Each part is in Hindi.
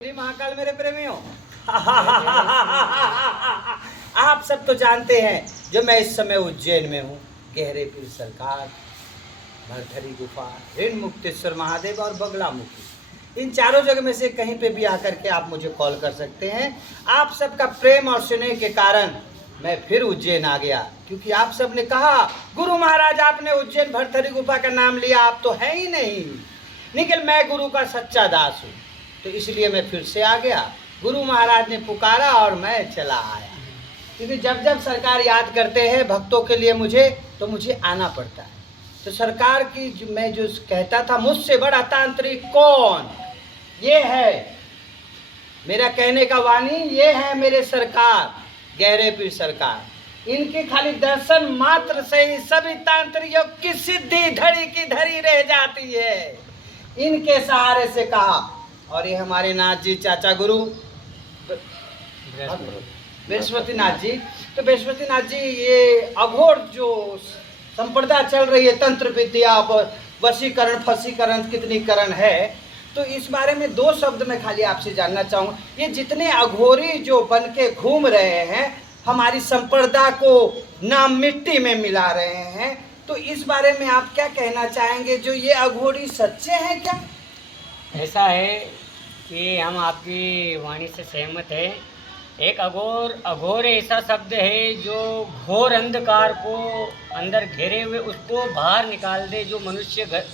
महाकाल मेरे प्रेमियों आप सब तो जानते हैं जो मैं इस समय उज्जैन में हूँ। गहरे पीर सरकार, भरथरी गुफा, ऋण मुक्तेश्वर महादेव और बगलामुखी, इन चारों जगह में से कहीं पे भी आकर के आप मुझे कॉल कर सकते हैं। आप सबका प्रेम और स्नेह के कारण मैं फिर उज्जैन आ गया, क्योंकि आप सब ने कहा गुरु महाराज आपने उज्जैन भरथरी गुफा का नाम लिया, आप तो है ही नहीं, लेकिन मैं गुरु का सच्चा दास हूँ, तो इसलिए मैं फिर से आ गया। गुरु महाराज ने पुकारा और मैं चला आया, क्योंकि जब जब सरकार याद करते हैं भक्तों के लिए मुझे, तो मुझे आना पड़ता है। तो सरकार की मैं जो कहता था मुझसे बड़ा तांत्रिक कौन, ये है मेरा कहने का वाणी, ये है मेरे सरकार गहरे पीर सरकार। इनके खाली दर्शन मात्र से ही सभी तांत्रिकों की सिद्धि धड़ी की धड़ी रह जाती है। इनके सहारे से कहा, और ये हमारे नाथ जी चाचा गुरु बृहस्पति नाथ जी, तो बृहस्पति नाथ जी ये अघोर जो संप्रदा चल रही है, तंत्र विद्या, वशीकरण, फसीकरण, कितनी करण है, तो इस बारे में दो शब्द मैं खाली आपसे जानना चाहूँ। ये जितने अघोरी जो बन के घूम रहे हैं, हमारी संप्रदा को नाम मिट्टी में मिला रहे हैं, तो इस बारे में आप क्या कहना चाहेंगे? जो ये अघोरी सच्चे हैं क्या? ऐसा है कि हम आपकी वाणी से सहमत हैं। एक अघोर ऐसा शब्द है जो घोर अंधकार को अंदर घेरे हुए उसको बाहर निकाल दे। जो मनुष्य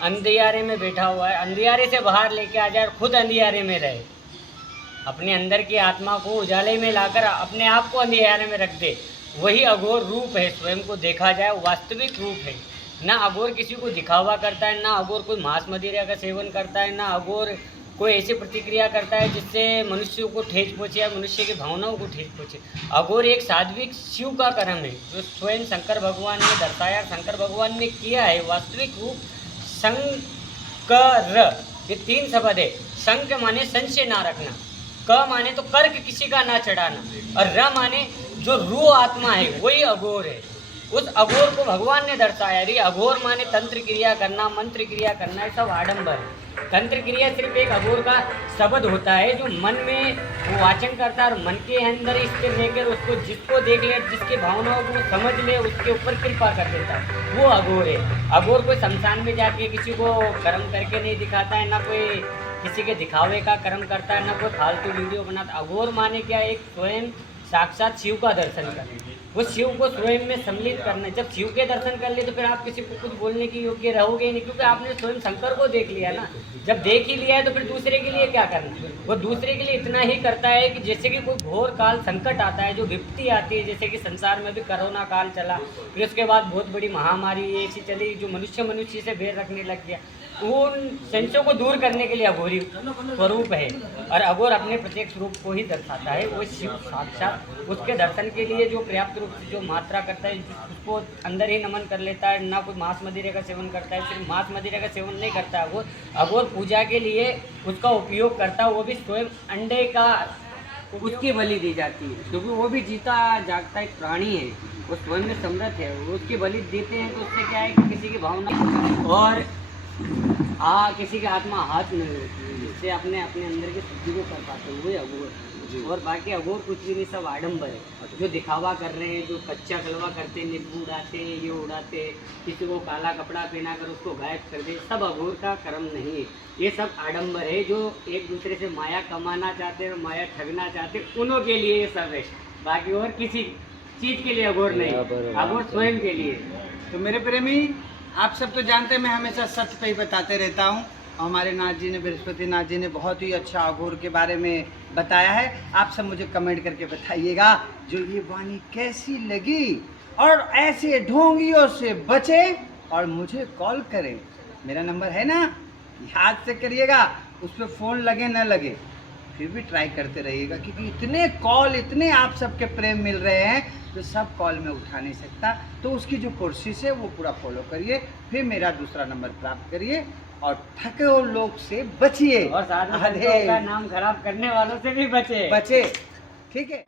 अंधियारे में बैठा हुआ है, अंधियारे से बाहर लेके आ जाए और खुद अंधियारे में रहे, अपने अंदर की आत्मा को उजाले में लाकर अपने आप को अंधियारे में रख दे, वही अघोर रूप है। स्वयं को देखा जाए वास्तविक रूप है। ना अघोर किसी को दिखावा करता है, ना अघोर कोई मांस मदिरा का सेवन करता है, ना अघोर कोई ऐसी प्रतिक्रिया करता है जिससे मनुष्य को ठेस पहुँचे या मनुष्य की भावनाओं को ठेस पहुँचे। अघोर एक सात्विक शिव का कर्म है जो स्वयं शंकर भगवान ने दर्शाया, शंकर भगवान ने किया है। वास्तविक रूप शंकर, ये तीन शब्द है। शंक माने संशय ना रखना, क माने तो कर्क किसी का ना चढ़ाना, और र माने जो रूह आत्मा है वही अघोर है। उस अघोर को भगवान ने दर्शाया। ये अघोर माने तंत्र क्रिया करना, मंत्र क्रिया करना, ये सब आडंबर है। तंत्र क्रिया सिर्फ एक अघोर का शब्द होता है जो मन में वो वाचन करता है और मन के अंदर स्थिर रहकर उसको जिसको देख ले, जिसकी भावनाओं को समझ ले, उसके ऊपर कृपा कर देता है, वो अघोर है। अघोर कोई शमशान में जाके किसी को कर्म करके नहीं दिखाता है, ना कोई किसी के दिखावे का कर्म करता है, ना कोई फालतू वीडियो बनाता। अघोर माने क्या, एक स्वयं साक्षात शिव का दर्शन करना, वो शिव को स्वयं में सम्मिलित करना। जब शिव के दर्शन कर लिए तो फिर आप किसी को कुछ बोलने की योग्य रहोगे ही नहीं, क्योंकि आपने स्वयं शंकर को देख लिया ना। जब देख ही लिया है तो फिर दूसरे के लिए क्या करना? वो दूसरे के लिए इतना ही करता है कि जैसे कि कोई घोर काल संकट आता है, जो विपत्ति आती है, जैसे कि संसार में भी कोरोना काल चला, फिर उसके बाद बहुत बड़ी महामारी ऐसी चली जो मनुष्य से बैर रखने लग गया। उन संशयों को दूर करने के लिए अघोरी स्वरूप है, और अघोर अपने प्रत्येक रूप को ही दर्शाता है। वो शिव साक्षात, उसके दर्शन के लिए जो पर्याप्त रूप से जो मात्रा करता है, उसको अंदर ही नमन कर लेता है। ना कोई मांस मदिरे का सेवन करता है, सिर्फ मांस मदिरे का सेवन नहीं करता है वो अघोर, पूजा के लिए उसका उपयोग करता है। वो भी स्वयं अंडे का उसकी बलि दी जाती है, क्योंकि वो भी जीता जागता एक प्राणी है, वो स्वयं में समृद्ध है। वो उसकी बलि देते हैं तो उससे क्या है कि किसी की भावना और किसी का आत्मा हाथ में होती है, जिससे अपने अंदर की शुद्धि को कर पाते हैं, वही अघोर। और बाकी अघोर कुछ भी नहीं, सब आडंबर है। जो दिखावा कर रहे हैं, जो कच्चा कलवा करते हैं, नींबू उड़ाते हैं, ये उड़ाते, किसी को काला कपड़ा पहना कर उसको गायब कर दे, सब अघोर का कर्म नहीं है। ये सब आडंबर है जो एक दूसरे से माया कमाना चाहते हैं, माया ठगना चाहते हैं, उन्हों के लिए ये सब है। बाकी और किसी चीज़ के लिए अघोर नहीं, अघोर स्वयं के लिए। तो मेरे प्रेमी, आप सब तो जानते हैं मैं हमेशा सच पे ही बताते रहता हूँ। हमारे नाथ जी ने, बृहस्पति नाथ जी ने बहुत ही अच्छा अघोर के बारे में बताया है। आप सब मुझे कमेंट करके बताइएगा जो ये वाणी कैसी लगी, और ऐसे ढोंगियों से बचे और मुझे कॉल करें। मेरा नंबर है ना, याद से करिएगा, उस पर फ़ोन लगे ना लगे फिर भी ट्राई करते रहिएगा, क्योंकि इतने कॉल, इतने आप सबके प्रेम मिल रहे हैं तो सब कॉल में उठा नहीं सकता। तो उसकी जो कोशिश है वो पूरा फॉलो करिए, फिर मेरा दूसरा नंबर प्राप्त करिए और ठगे लोग से बचिए, और साथ में का नाम खराब करने वालों से भी बचे। ठीक है।